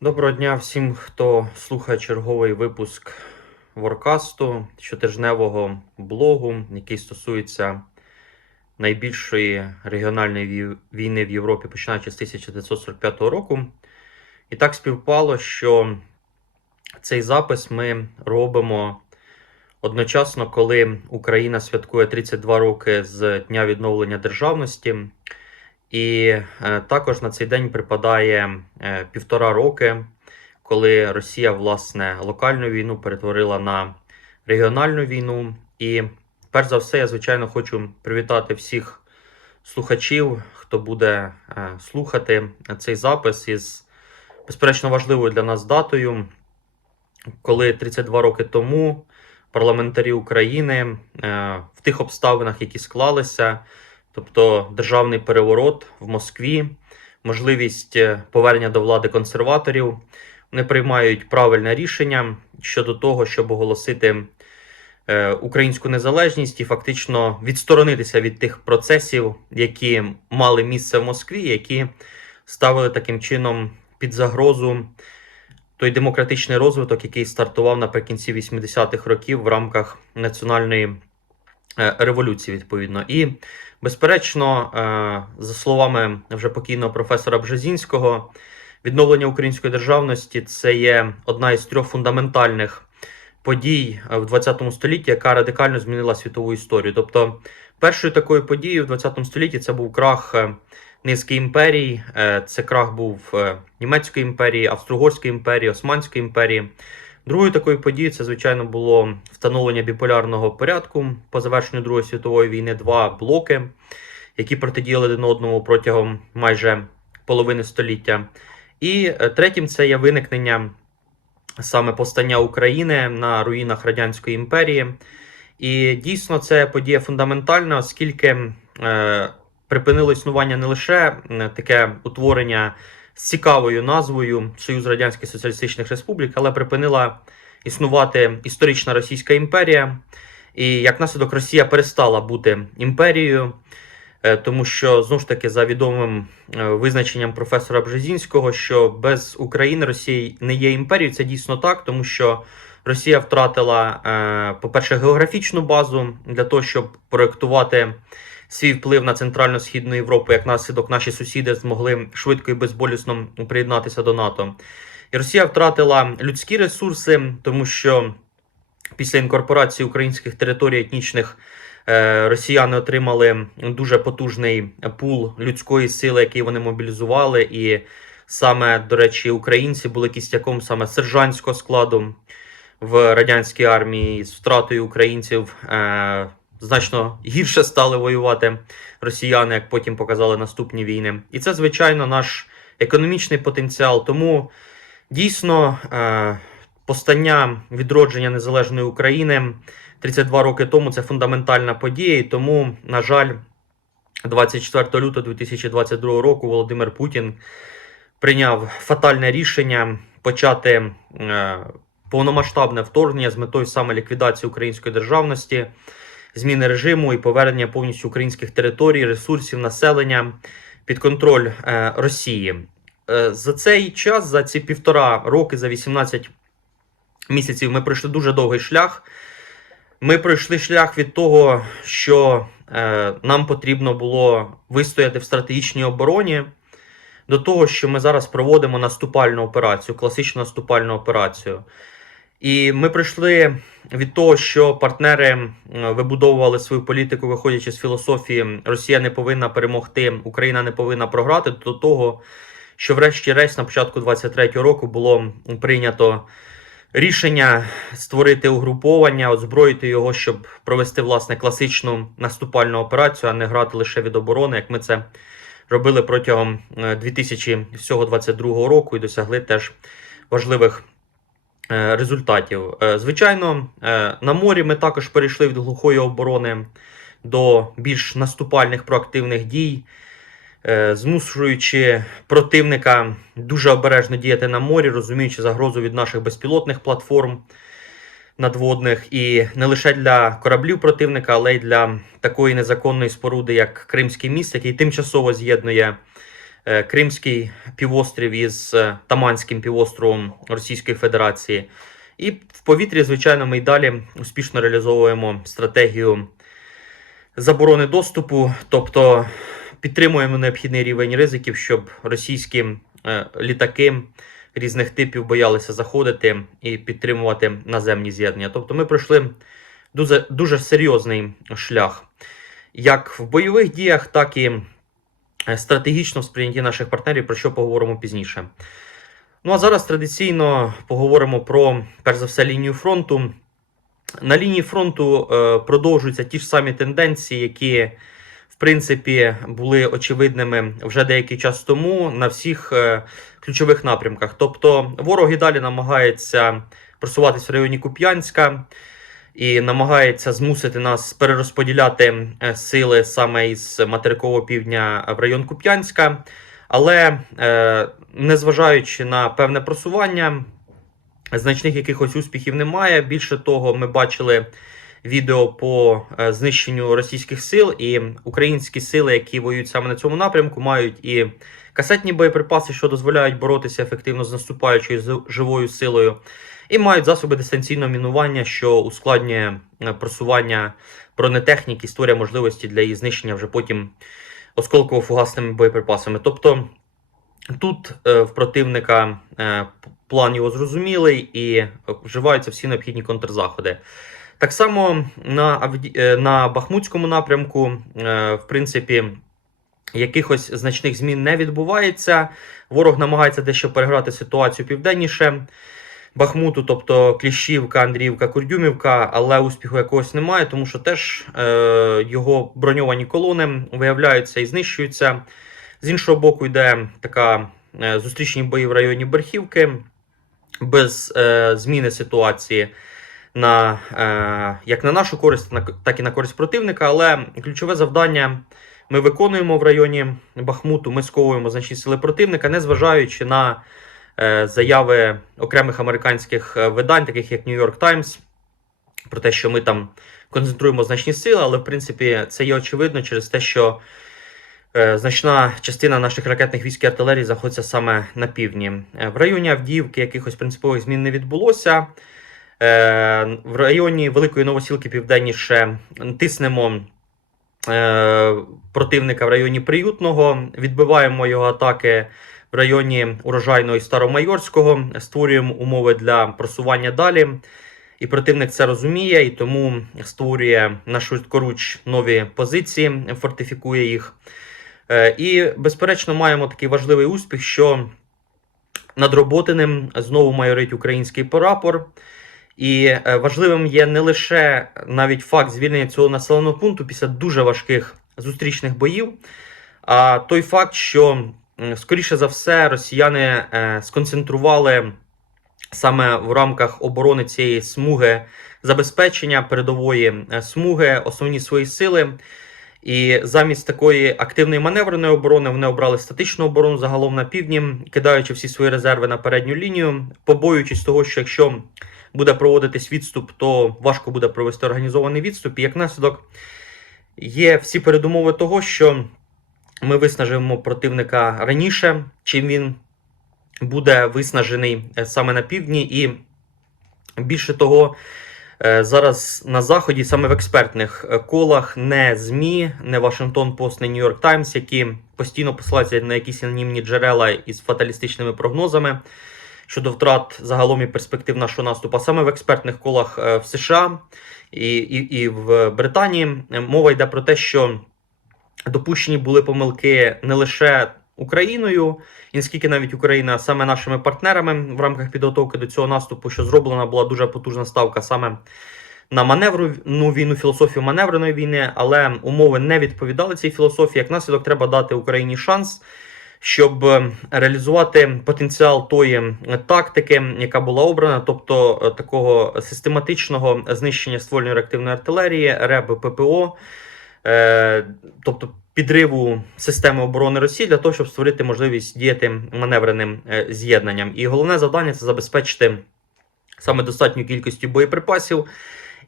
Доброго дня всім, хто слухає черговий випуск Воркасту, щотижневого блогу, який стосується найбільшої регіональної війни в Європі, починаючи з 1945 року. І так співпало, що цей запис ми робимо одночасно, коли Україна святкує 32 роки з дня відновлення державності. І е, також на цей день припадає е, півтора роки, коли Росія власне локальну війну перетворила на регіональну війну. І перш за все, я звичайно хочу привітати всіх слухачів, хто буде е, слухати цей запис із безперечно важливою для нас датою, коли 32 роки тому парламентарі України в тих обставинах, які склалися, тобто державний переворот в Москві, можливість е, повернення до влади консерваторів. Вони приймають правильне рішення щодо того, щоб оголосити е, українську незалежність і фактично відсторонитися від тих процесів, які мали місце в Москві, які ставили таким чином під загрозу той демократичний розвиток, який стартував наприкінці 80-х років в рамках національної революції, відповідно. І Безперечно, е, за словами вже покійного професора Бжезінського, відновлення української державності це є одна із трьох фундаментальних подій в 20 столітті, яка радикально змінила світову історію. Тобто, першою такою подією в 20 столітті це був крах е, низки імперій. Е, Це крах був е, Німецької імперії, Австро-Угорської імперії, Османської імперії. Другою такою подією це, звичайно, було встановлення біполярного порядку по завершенню Другої світової війни. Два блоки, які протидіяли один одному протягом майже половини століття. І е, третім це є виникнення саме повстання України на руїнах Радянської імперії. І дійсно це подія фундаментальна, оскільки е, припинило існування не лише таке утворення з цікавою назвою Союз Радянських Соціалістичних Республік, але припинила існувати історична Російська імперія. І як наслідок Росія перестала бути імперією, е, тому що знову ж таки за відомим е, визначенням професора Бжезінського, що без України Росія не є імперією, це дійсно так, тому що Росія втратила, е, по-перше, географічну базу для того, щоб проєктувати свій вплив на центрально-східну Європу, як наслідок наші сусіди змогли швидко і безболісно приєднатися до НАТО. І Росія втратила людські ресурси, тому що після інкорпорації українських територій етнічних е, росіяни отримали дуже потужний пул людської сили, який вони мобілізували. І саме, до речі, українці були кістяком саме сержантського складу в радянській армії з втратою українців. Значно гірше стали воювати росіяни, як потім показали наступні війни. І це, звичайно, наш економічний потенціал. Тому дійсно е, постання відродження незалежної України 32 роки тому це фундаментальна подія. І тому, на жаль, 24 лютого 2022 року Володимир Путін прийняв фатальне рішення почати е, повномасштабне вторгнення з метою саме ліквідації української державності зміни режиму і повернення повністю українських територій, ресурсів, населення під контроль е, Росії. Е, за цей час, за ці півтора роки, за 18 місяців, ми пройшли дуже довгий шлях. Ми пройшли шлях від того, що е, нам потрібно було вистояти в стратегічній обороні, до того, що ми зараз проводимо наступальну операцію, класичну наступальну операцію. І ми прийшли від того, що партнери е, вибудовували свою політику, виходячи з філософії Росія не повинна перемогти, Україна не повинна програти, до того, що, врешті-решт, на початку 23-го року було прийнято рішення створити угруповання, озброїти його, щоб провести власне класичну наступальну операцію, а не грати лише від оборони, як ми це робили протягом 2022 року і досягли теж важливих. Е, результатів. Е, Звичайно, е, на морі ми також перейшли від глухої оборони до більш наступальних проактивних дій, змушуючи противника дуже обережно діяти на морі, розуміючи загрозу від наших безпілотних платформ надводних, і не лише для кораблів противника, але й для такої незаконної споруди, як Кримський міст, який тимчасово з'єднує Кримський півострів із е, Таманським півостровом Російської Федерації. І в повітрі, звичайно, ми й далі успішно реалізовуємо стратегію заборони доступу, тобто підтримуємо необхідний рівень ризиків, щоб російські е, літаки різних типів боялися заходити і підтримувати наземні з'єднання. Тобто ми пройшли дуже, дуже серйозний шлях, як в бойових діях, так і е, стратегічно в сприйнятті наших партнерів, про що поговоримо пізніше. Ну а зараз традиційно поговоримо про, перш за все, лінію фронту. На лінії фронту е, продовжуються ті ж самі тенденції, які, в принципі, були очевидними вже деякий час тому на всіх е, ключових напрямках. Тобто, ворог далі намагається просуватись в районі Куп'янська і намагається змусити нас перерозподіляти е, сили саме із материкового півдня в район Куп'янська. Але е, незважаючи на певне просування, значних якихось успіхів немає. Більше того, ми бачили відео по е, знищенню російських сил, і українські сили, які воюють саме на цьому напрямку, мають і касетні боєприпаси, що дозволяють боротися ефективно з наступаючою живою силою, і мають засоби дистанційного мінування, що ускладнює е, просування бронетехніки, створює можливості для її знищення вже потім осколково-фугасними боєприпасами. Тобто тут е, в противника план його зрозумілий і вживаються всі необхідні контрзаходи. Так само на, е, на Бахмутському напрямку, е, в принципі, якихось значних змін не відбувається. Ворог намагається дещо переграти ситуацію південніше. Бахмуту, тобто Кліщівка, Андріївка, Курдюмівка, але успіху якогось немає, тому що теж е, його броньовані колони виявляються і знищуються. З іншого боку, йде така зустрічні бої в районі Берхівки без зміни ситуації на, е, як на нашу користь, так і на користь противника. Але ключове завдання ми виконуємо в районі Бахмуту. Ми сковуємо значні сили противника, незважаючи на е, заяви окремих американських е, видань, таких як New York Times, про те, що ми там концентруємо значні сили, але в принципі це є очевидно через те, що е, значна частина наших ракетних військ і артилерії знаходиться саме на півдні. Е, В районі Авдіївки якихось принципових змін не відбулося. Е, В районі Великої Новосілки південніше тиснемо е, противника в районі Приютного, відбиваємо його атаки в районі Урожайного і Старомайорського, створюємо умови для просування далі. І противник це розуміє, і тому створює на швидкоруч нові позиції, фортифікує їх. Е, І, безперечно, маємо такий важливий успіх, що над Роботиним знову майорить український прапор. І е, важливим є не лише навіть факт звільнення цього населеного пункту після дуже важких зустрічних боїв, а той факт, що, скоріше за все, росіяни е, сконцентрували саме в рамках оборони цієї смуги забезпечення передової е, смуги основні свої сили. І замість такої активної маневреної оборони вони обрали статичну оборону загалом на півдні, кидаючи всі свої резерви на передню лінію, побоюючись того, що якщо буде проводитись відступ, то важко буде провести організований відступ. І як наслідок є всі передумови того, що ми виснажимо противника раніше, чим він буде виснажений е, саме на півдні, і більше того, е, зараз на заході, саме в експертних е, колах, не ЗМІ, не Вашингтон Пост, не Нью-Йорк Таймс, які постійно посилаються на якісь анонімні джерела із фаталістичними прогнозами щодо втрат загалом і перспектив нашого наступу. А саме в експертних колах е, в США і, і, і в Британії е, мова йде про те, що допущені були помилки не лише Україною, і наскільки навіть Україна, саме нашими партнерами в рамках підготовки до цього наступу, що зроблена була дуже потужна ставка саме на маневрну війну, філософію маневреної війни, але умови не відповідали цій філософії. Як наслідок, треба дати Україні шанс. Щоб е, реалізувати потенціал тої тактики, яка була обрана, тобто е, такого систематичного знищення ствольної реактивної артилерії, РЕБ ППО, е, тобто підриву системи оборони Росії для того, щоб створити можливість діяти маневреним з'єднанням. І головне завдання це забезпечити саме достатню кількістю боєприпасів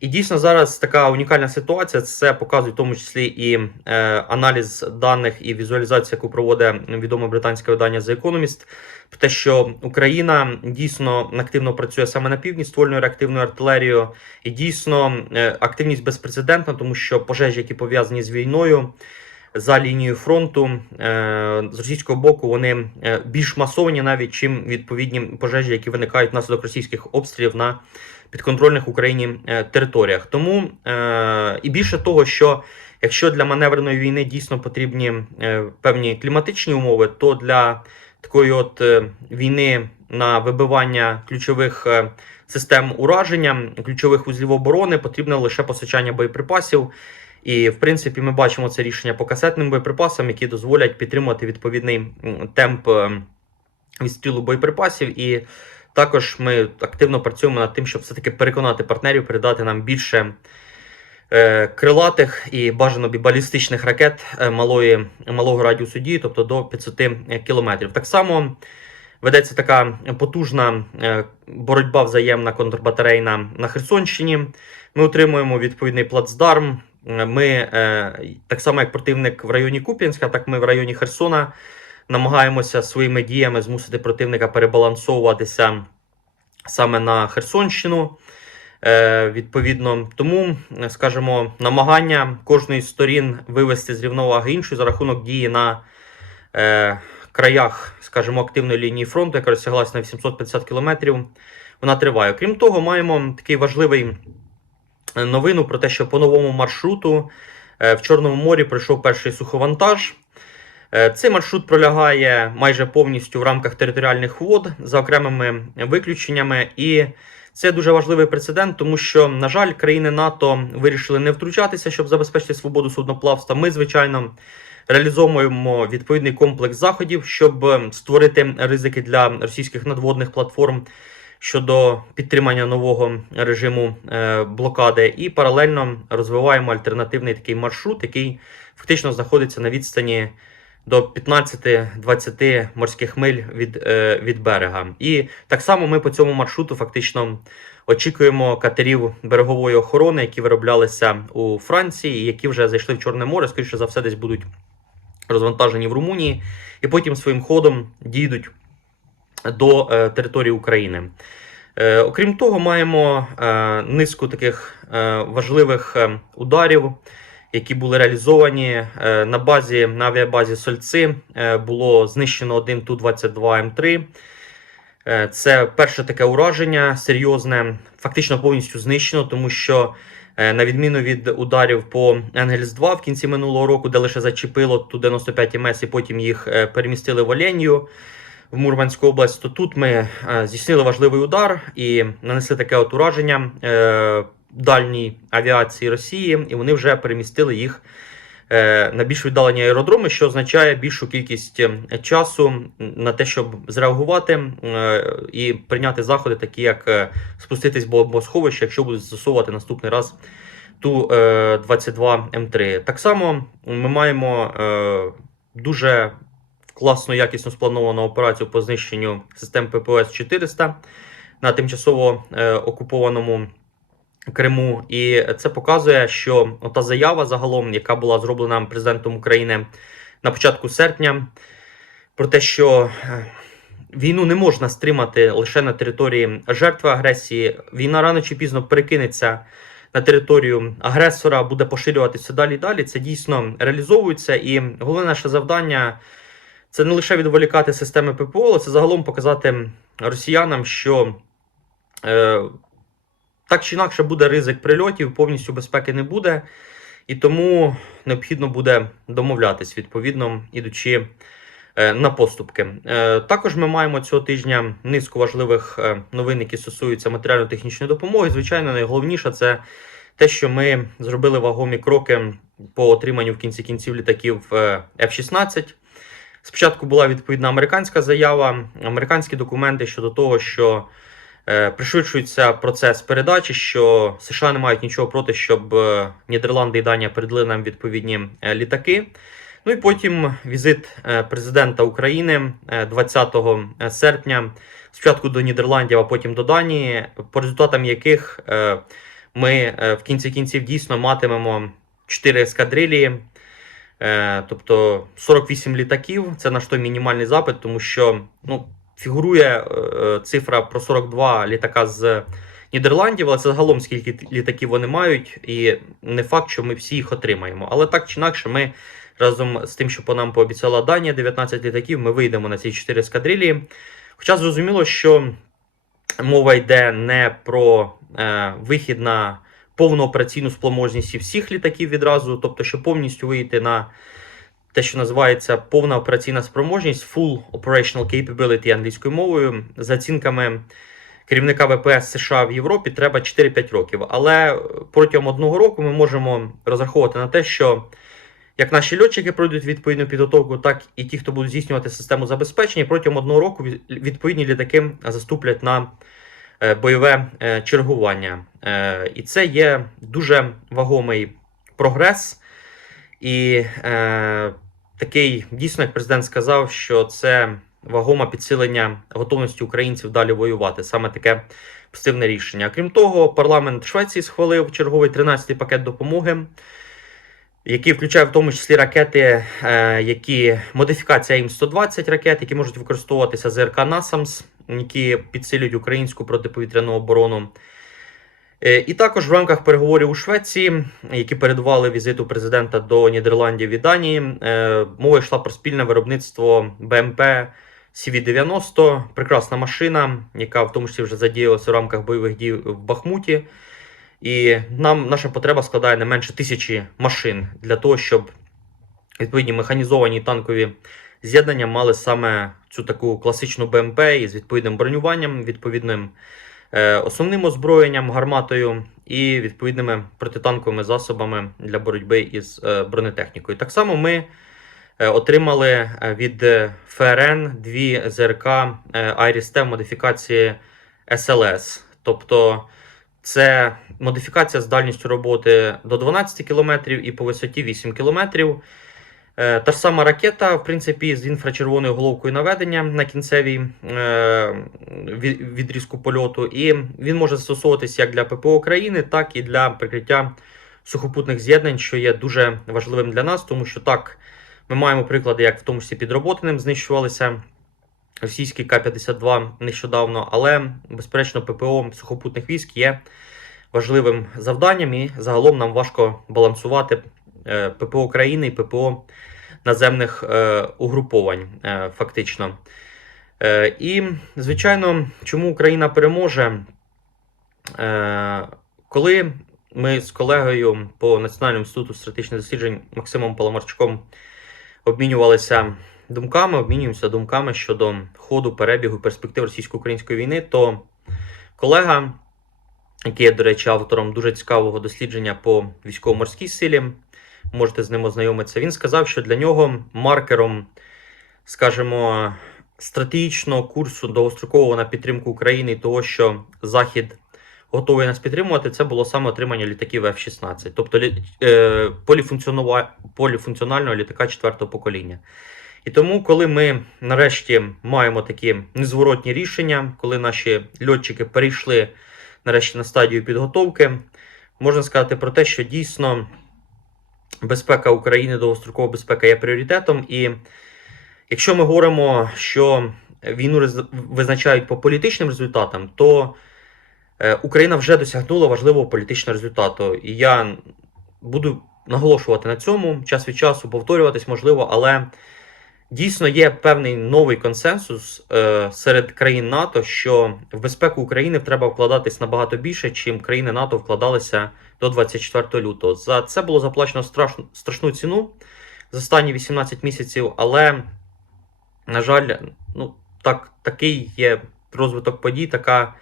І дійсно зараз така унікальна ситуація. Це показує в тому числі і е, аналіз даних і візуалізація, яку проводить відоме британське видання The Economist, про те, що Україна дійсно активно працює саме на півдні ствольною реактивною артилерією, і дійсно е, активність безпрецедентна, тому що пожежі, які пов'язані з війною. За лінією фронту е, з російського боку вони е, більш масовані навіть чим відповідні пожежі, які виникають внаслідок російських обстрілів на підконтрольних Україні е, територіях. Тому і більше того, що якщо для маневреної війни дійсно потрібні певні кліматичні умови, то для такої от війни на вибивання ключових систем ураження, ключових вузлів оборони потрібне лише постачання боєприпасів. І в принципі, ми бачимо це рішення по касетним боєприпасам, які дозволять підтримувати відповідний темп е, відстрілу боєприпасів. І також ми активно працюємо над тим, щоб все-таки переконати партнерів передати нам більше е, крилатих і бажано балістичних ракет е, малої, малого радіусу дії, тобто до 500 кілометрів. Так само ведеться така потужна боротьба взаємна контрбатарейна на Херсонщині. Ми отримуємо відповідний плацдарм. Ми е, так само, як противник в районі Куп'янська, так ми в районі Херсона намагаємося своїми діями змусити противника перебалансовуватися саме на Херсонщину. Е, відповідно, тому, скажімо, намагання кожної з сторін вивести з рівноваги іншої за рахунок дії на е, краях, скажімо, активної лінії фронту, яка розтяглася на 850 кілометрів, вона триває. Крім того, маємо такий важливий новину про те, що по новому маршруту е, в Чорному морі пройшов перший суховантаж. Е, Цей маршрут пролягає майже повністю в рамках територіальних вод за окремими виключеннями, і це дуже важливий прецедент, тому що, на жаль, країни НАТО вирішили не втручатися, щоб забезпечити свободу судноплавства. Ми, звичайно, реалізовуємо відповідний комплекс заходів, щоб е, створити ризики для російських надводних платформ щодо підтримання нового режиму е, блокади, і паралельно розвиваємо альтернативний такий маршрут, який фактично знаходиться на відстані до 15-20 морських миль від, е, від берега. І так само ми по цьому маршруту фактично очікуємо катерів берегової охорони, які вироблялися у Франції, які вже зайшли в Чорне море. Скоріше за все, десь будуть розвантажені в Румунії, і потім своїм ходом дійдуть до е, території України. Е, окрім того, маємо е, низку таких важливих ударів, які були реалізовані на базі на авіабазі Сольци. Було знищено один Ту-22М3. Е, Це перше таке ураження серйозне, фактично повністю знищено, тому що на відміну від ударів по Енгельс 2 в кінці минулого року, де лише зачепило Ту-95 МС і потім їх перемістили в Оленію в Мурманську область, то тут ми е, здійснили важливий удар і нанесли таке от ураження е, дальній авіації Росії, і вони вже перемістили їх е, на більш віддалені аеродроми, що означає більшу кількість часу на те, щоб зреагувати і прийняти заходи, такі як спуститись бомбосховище, якщо будуть застосовувати наступний раз ту е, 22 М3. Так само ми маємо дуже класно, якісно сплановану операцію по знищенню систем ППС 400 на тимчасово е, окупованому Криму. І це показує, що та заява загалом, яка була зроблена президентом України на початку серпня, про те, що е, війну не можна стримати лише на території жертви агресії. Війна рано чи пізно перекинеться на територію агресора, буде поширюватися далі і далі. Це дійсно реалізовується. І головне наше завдання це не лише відволікати системи ППО, але це загалом показати росіянам, що е, так чи інакше буде ризик прильотів, повністю безпеки не буде. І тому необхідно буде домовлятись, відповідно, ідучи е, на поступки. Е, також ми маємо цього тижня низку важливих е, новин, які стосуються матеріально-технічної допомоги. Звичайно, найголовніше це те, що ми зробили вагомі кроки по отриманню в кінці кінців літаків е, F-16. Спочатку була відповідна американська заява, американські документи щодо того, що е, пришвидшується процес передачі, що США не мають нічого проти, щоб е, Нідерланди і Данія передали нам відповідні е, літаки. Ну і потім візит президента України е, 20 серпня, спочатку до Нідерландів, а потім до Данії, по результатам яких ми в кінці кінців дійсно матимемо 4 ескадрилії, тобто 48 літаків. Це наш той мінімальний запит, тому що ну, фігурує е, цифра про 42 літака з Нідерландів, але це загалом скільки літаків вони мають, і не факт, що ми всі їх отримаємо. Але так чи інакше, ми разом з тим, що по нам пообіцяла Данія, 19 літаків, ми вийдемо на ці 4 ескадрилії. Хоча зрозуміло, що мова йде не про е, вихід на повну операційну спроможність всіх літаків відразу, тобто, щоб повністю вийти на те, що називається повна операційна спроможність, full operational capability англійською мовою, за оцінками керівника ВПС США в Європі, треба 4-5 років. Але протягом одного року ми можемо розраховувати на те, що як наші льотчики пройдуть відповідну підготовку, так і ті, хто будуть здійснювати систему забезпечення, протягом одного року відповідні літаки заступлять на е, бойове е, чергування. Е, І це є дуже вагомий прогрес. І е, такий дійсно, як президент сказав, що це вагоме підсилення готовності українців далі воювати. Саме таке позитивне рішення. Крім того, парламент Швеції схвалив черговий 13-й пакет допомоги, який включає в тому числі ракети, е, які модифікація ім 120 ракет, які можуть використовуватися ЗРК NASAMS, які підсилюють українську протиповітряну оборону. Е, І також в рамках переговорів у Швеції, які передували візиту президента до Нідерландів і Данії, е, мова йшла про спільне виробництво БМП CV-90, прекрасна машина, яка в тому числі вже задіялася в рамках бойових дій в Бахмуті. І нам наша потреба складає не менше тисячі машин для того, щоб відповідні механізовані танкові з'єднання мали саме цю таку класичну БМП із відповідним бронюванням, відповідним е, основним озброєнням, гарматою і відповідними протитанковими засобами для боротьби із е, бронетехнікою. Так само ми е, отримали від ФРН дві ЗРК Iris-T модифікації SLS. Тобто це модифікація з дальністю роботи до 12 км і по висоті 8 км. Е, Та ж сама ракета, в принципі, з інфрачервоною головкою наведення на кінцевій е, відрізку польоту, і він може застосовуватися як для ППО України, так і для прикриття сухопутних з'єднань, що є дуже важливим для нас, тому що так ми маємо приклади, як в тому числі під Роботиним знищувалися російські К-52 нещодавно, але безперечно ППО сухопутних військ є важливим завданням, і загалом нам важко балансувати ППО країни і ППО наземних е, угруповань, е, фактично. Е, і, звичайно, чому Україна переможе? Е, коли ми з колегою по Національному інституту стратегічних досліджень Максимом Паламарчуком обмінювалися думками, обмінюємося думками щодо ходу, перебігу перспектив російсько-української війни, то колега, який є, до речі, автором дуже цікавого дослідження по військово-морській силі, можете з ним ознайомитися, він сказав, що для нього маркером, скажімо, стратегічного курсу довгострокового на підтримку України і того, що Захід готовий нас підтримувати, це було саме отримання літаків F-16, тобто е, поліфункціонального літака четвертого покоління. І тому, коли ми нарешті маємо такі незворотні рішення, коли наші льотчики перейшли нарешті на стадію підготовки, можна сказати про те, що дійсно безпека України, довгострокова безпека є пріоритетом. І якщо ми говоримо, що війну визначають по політичним результатам, то е, Україна вже досягнула важливого політичного результату. І я буду наголошувати на цьому час від часу, повторюватись можливо, але дійсно є певний новий консенсус е, серед країн НАТО, що в безпеку України треба вкладатись набагато більше, чим країни НАТО вкладалися до 24 лютого. За це було заплачено страшну, страшну ціну за останні 18 місяців, але, на жаль, ну, так, такий є розвиток подій, така,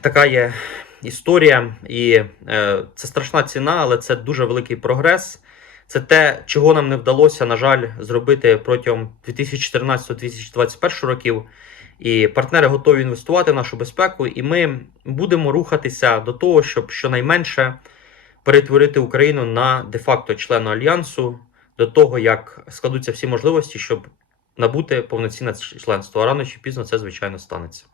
така є історія, і е, це страшна ціна, але це дуже великий прогрес. Це те, чого нам не вдалося, на жаль, зробити протягом 2014-2021 років. І партнери готові інвестувати в нашу безпеку, і ми будемо рухатися до того, щоб щонайменше перетворити Україну на де-факто члена альянсу до того, як складуться всі можливості, щоб набути повноцінне членство. А рано чи пізно це звичайно станеться.